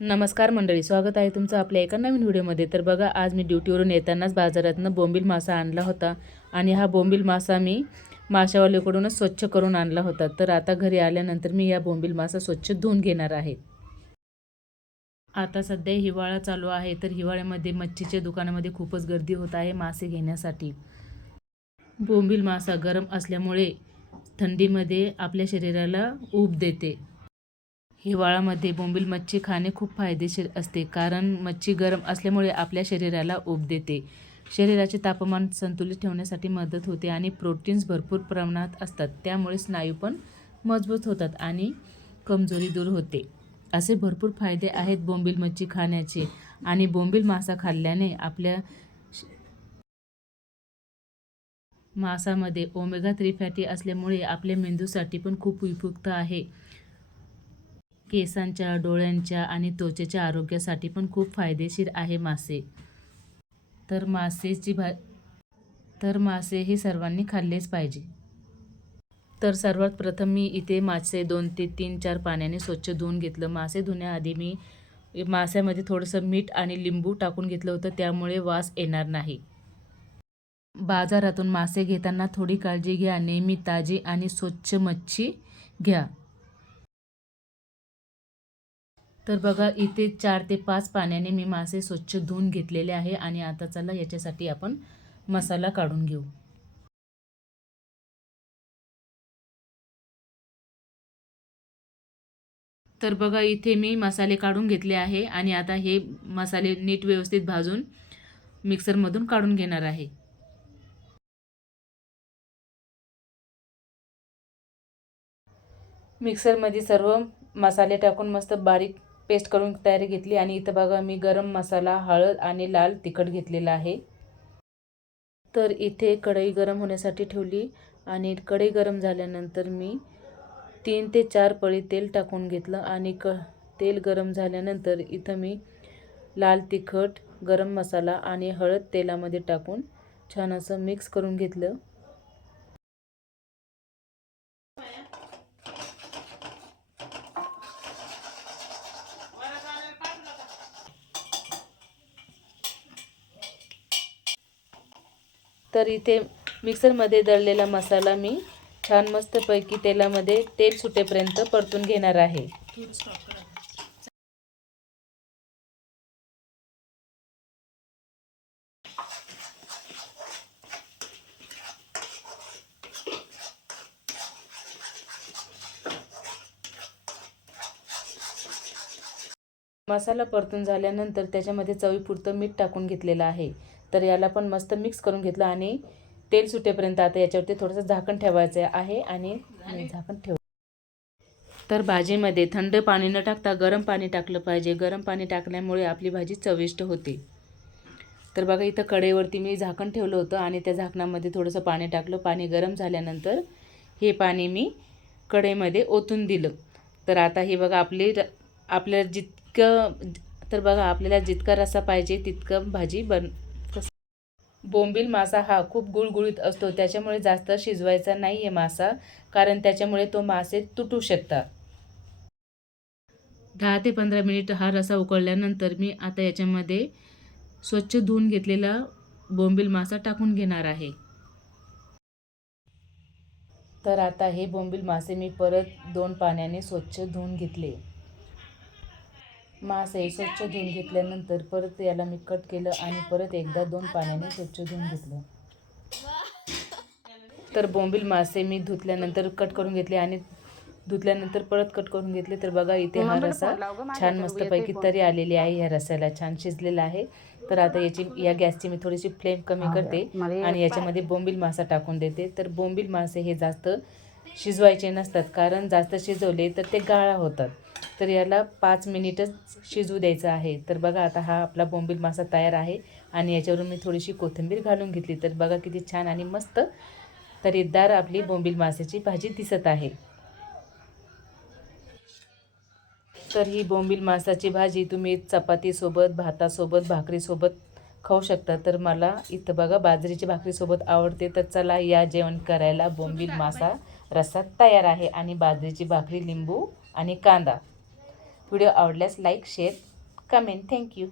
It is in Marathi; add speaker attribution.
Speaker 1: नमस्कार मंडळी स्वागत आहे तुमचं आपल्या एका नवीन व्हिडिओमध्ये. तर बघा आज मी ड्युटीवरून येतानाच बाजारातनं बोंबील मासा आणला होता. आणि हा बोंबील मासा मी माशावाल्याकडूनच स्वच्छ करून आणला होता. तर आता घरी आल्यानंतर मी या बोंबील मासा स्वच्छ धुवून घेणार आहे. आता सध्या हिवाळा चालू आहे. तर हिवाळ्यामध्ये मच्छीच्या दुकानामध्ये खूपच गर्दी होत आहे मासे घेण्यासाठी. बोंबील मासा गरम असल्यामुळे थंडीमध्ये आपल्या शरीराला ऊब देते. हिवाळ्यामध्ये बोंबील मच्छी खाणे खूप फायदेशीर असते कारण मच्छी गरम असल्यामुळे आपल्या शरीराला ऊब देते. शरीराचे तापमान संतुलित ठेवण्यासाठी मदत होते आणि प्रोटीन्स भरपूर प्रमाणात असतात त्यामुळे स्नायू पण मजबूत होतात आणि कमजोरी दूर होते. असे भरपूर फायदे आहेत बोंबील मच्छी खाण्याचे आणि बोंबील मासा खाल्ल्याने आपल्या मासामध्ये ओमेगा थ्री फॅटी असल्यामुळे आपल्या मेंदूसाठी पण खूप उपयुक्त आहे. केसांच्या डोळ्यांच्या आणि त्वचेच्या आरोग्यासाठी पण खूप फायदेशीर आहे मासे. तर मासेची भा तर मासे हे सर्वांनी खाल्लेच पाहिजे. तर सर्वात प्रथम मी इथे मासे दोन ते तीन चार पाण्याने स्वच्छ धुवून घेतलं. मासे धुण्याआधी मी मास्यामध्ये थोडंसं मीठ आणि लिंबू टाकून घेतलं होतं. त्यामुळे वास येणार नाही. बाजारातून मासे घेताना थोडी काळजी घ्या. नेहमी ताजी आणि स्वच्छ मच्छी घ्या. तर बघा इथे चार ते पाच पाण्याने मी मासे स्वच्छ धुवून घेतलेले आहे आणि आता चला याच्यासाठी आपण मसाला काढून घेऊ. तर बघा इथे मी मसाले काढून घेतले आहे आणि आता हे मसाले नीट व्यवस्थित भाजून मिक्सरमधून काढून घेणार आहे. मिक्सरमध्ये सर्व मसाले टाकून मस्त बारीक पेस्ट करून तयारी घेतली आणि इथं बघा मी गरम मसाला हळद आणि लाल तिखट घेतलेला आहे. तर इथे कढई गरम होण्यासाठी ठेवली आणि कढई गरम झाल्यानंतर मी तीन ते चार पळी तेल टाकून घेतलं आणि क तेल गरम झाल्यानंतर इथं मी लाल तिखट गरम मसाला आणि हळद तेलामध्ये टाकून छान असं मिक्स करून घेतलं. तर इथे मिक्सरमध्ये दळलेला मसाला मी छान मस्तपैकी तेलामध्ये तेल सुटेपर्यंत परतून घेणार आहे. मसाला परतून झाल्यानंतर त्याच्यामध्ये चवीपुरतं मीठ टाकून घेतलेलं आहे. तर याला पण मस्त मिक्स करून घेतलं आणि तेल सुटेपर्यंत आता याच्यावरती थोडंसं झाकण ठेवायचं आहे आणि झाकण ठेव. तर भाजीमध्ये थंड पाणी न टाकता गरम पाणी टाकलं पाहिजे. गरम पाणी टाकल्यामुळे आपली भाजी चविष्ट होते. तर बघा इथं कढईवरती मी झाकण ठेवलं होतं आणि त्या झाकणामध्ये थोडंसं पाणी टाकलं. पाणी गरम झाल्यानंतर हे पाणी मी कढईमध्ये ओतून दिलं. तर आता हे बघा आपली आपल्याला जितकं तर बघा आपल्याला जितका रसा पाहिजे तितकं भाजी बन बोंबील मासा हा खूप गुळगुळीत असतो. त्याच्यामुळे जास्त शिजवायचा नाही आहे मासा कारण त्याच्यामुळे तो मासे तुटू शकतात. दहा ते पंधरा मिनिट हा रसा उकळल्यानंतर मी आता याच्यामध्ये स्वच्छ धुवून घेतलेला बोंबील मासा टाकून घेणार आहे. तर आता हे बोंबील मासे मी परत दोन पाण्याने स्वच्छ धुवून घेतले. मासे स्वच्छ धुवून घेतल्यानंतर परत याला मी कट केलं आणि परत एकदा दोन पाण्याने स्वच्छ धुवून घेतलं. तर बोंबील मासे मी धुतल्यानंतर कट करून घेतले आणि धुतल्यानंतर परत कट करून घेतले. तर बघा इथे हा रसा छान मस्तपैकी तरी आलेली आहे. ह्या रसाला छान शिजलेला आहे. तर आता याची या गॅसची मी थोडीशी फ्लेम कमी करते आणि याच्यामध्ये बोंबील मासा टाकून देते. तर बोंबील मासे हे जास्त शिजवायचे नसतात. कारण जास्त शिजवले तर ते गाळा होतात. तर याला पाच मिनिटच शिजू द्यायचं आहे. तर बघा आता हा आपला बोंबील मासा तयार आहे आणि याच्यावरून मी थोडीशी कोथिंबीर घालून घेतली. तर बघा किती छान आणि मस्त तरीदार आपली बोंबील माशाची भाजी दिसत आहे. तर ही बोंबील मासाची भाजी तुम्ही चपातीसोबत भातासोबत भाकरीसोबत खाऊ शकता. तर मला इथं बघा बाजरीची भाकरीसोबत आवडते. तर चला या जेवण करायला बोंबील मासा रस्सा तयार आहे. आणि बाजरीची भाकरी लिंबू आणि कांदा. व्हिडिओ आवडल्यास लाईक शेअर कमेंट थँक्यू